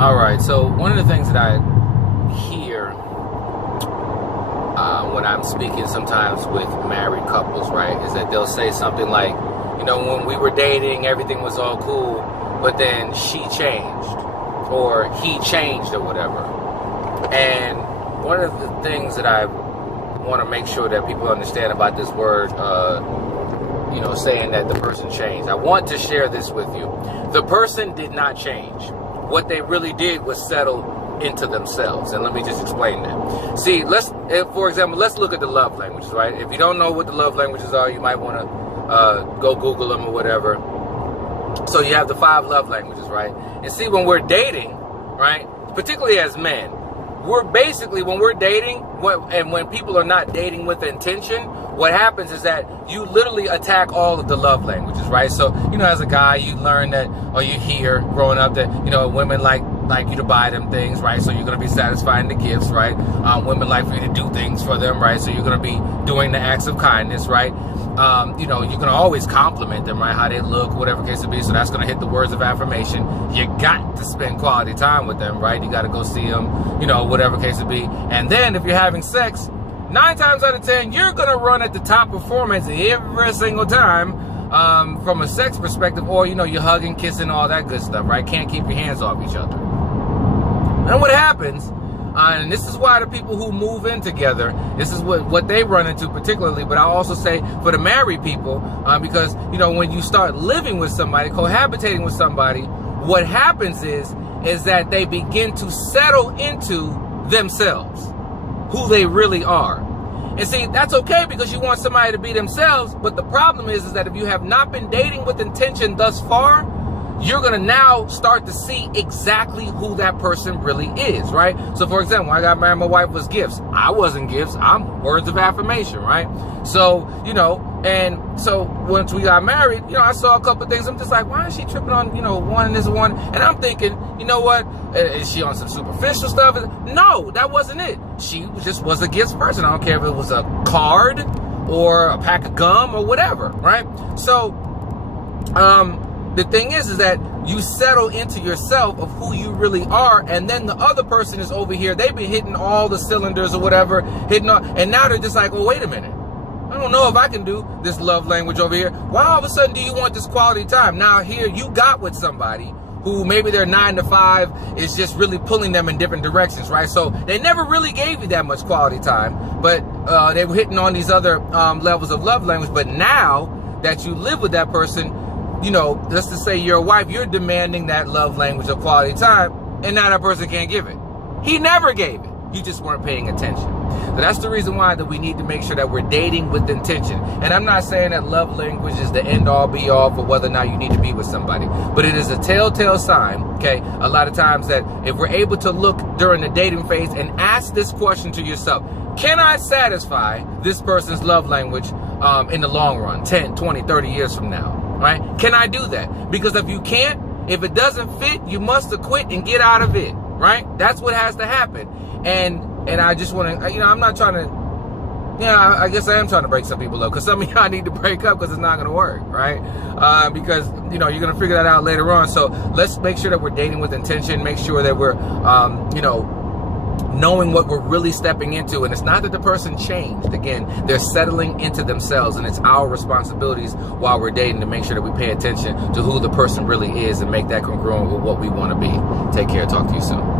All right, so one of the things that I hear when I'm speaking sometimes with married couples, right, is that they'll say something like, you know, when we were dating, everything was all cool, but then she changed, or he changed, or whatever. And one of the things that I want to make sure that people understand about this word, saying that the person changed. I want to share this with you. The person did not change. What they really did was settle into themselves. And let me just explain that. See, for example, let's look at the love languages, right? If you don't know what the love languages are, you might want to go Google them or whatever. So you have the 5 love languages, right? And see, when we're dating, right, particularly as men, when we're dating, when people are not dating with intention, what happens is that you literally attack all of the love languages, right? So, as a guy, you learn that, or you hear growing up that, women like you to buy them things, right? So you're going to be satisfying the gifts, right? Women like for you to do things for them, right? So you're going to be doing the acts of kindness, right? You're going to always compliment them, right? How they look, whatever case it be. So that's going to hit the words of affirmation. You got to spend quality time with them, right? You got to go see them, whatever case it be. And then if you're having sex, 9 times out of 10, you're going to run at the top performance every single time from a sex perspective, or, you're hugging, kissing, all that good stuff, right? Can't keep your hands off each other. And what happens, and this is why the people who move in together, this is what they run into particularly, but I'll also say for the married people, because, when you start living with somebody, cohabitating with somebody, what happens is that they begin to settle into themselves, who they really are. And see, that's okay because you want somebody to be themselves, but the problem is that if you have not been dating with intention thus far, you're going to now start to see exactly who that person really is, right? So, for example, when I got married, my wife was gifts. I wasn't gifts. I'm words of affirmation, right? So, and so once we got married, I saw a couple of things. I'm just like, why is she tripping on, one and this one? And I'm thinking, you know what? Is she on some superficial stuff? No, that wasn't it. She just was a gifts person. I don't care if it was a card or a pack of gum or whatever, right? So, the thing is that you settle into yourself of who you really are, and then the other person is over here. They've been hitting all the cylinders or whatever, and now they're just like, well, wait a minute. I don't know if I can do this love language over here. Why all of a sudden do you want this quality time? Now here you got with somebody who maybe their 9 to 5 is just really pulling them in different directions, right? So they never really gave you that much quality time, but they were hitting on these other levels of love language. But now that you live with that person, let's just say you're a wife, you're demanding that love language of quality time, and now that person can't give it. He never gave it. You just weren't paying attention. So that's the reason why that we need to make sure that we're dating with intention. And I'm not saying that love language is the end all be all for whether or not you need to be with somebody, but it is a telltale sign, okay, a lot of times that if we're able to look during the dating phase and ask this question to yourself, can I satisfy this person's love language in the long run, 10, 20, 30 years from now? Right? Can I do that? Because if you can't, if it doesn't fit, you must quit and get out of it. Right? That's what has to happen. And I just want to, I'm not trying to, I guess I am trying to break some people up, because some of y'all need to break up because it's not going to work. Right? Because, you're going to figure that out later on. So let's make sure that we're dating with intention. Make sure that we're, knowing what we're really stepping into. And it's not that the person changed. Again, they're settling into themselves, and it's our responsibilities while we're dating to make sure that we pay attention to who the person really is and make that congruent with what we want to be. Take care. Talk to you soon.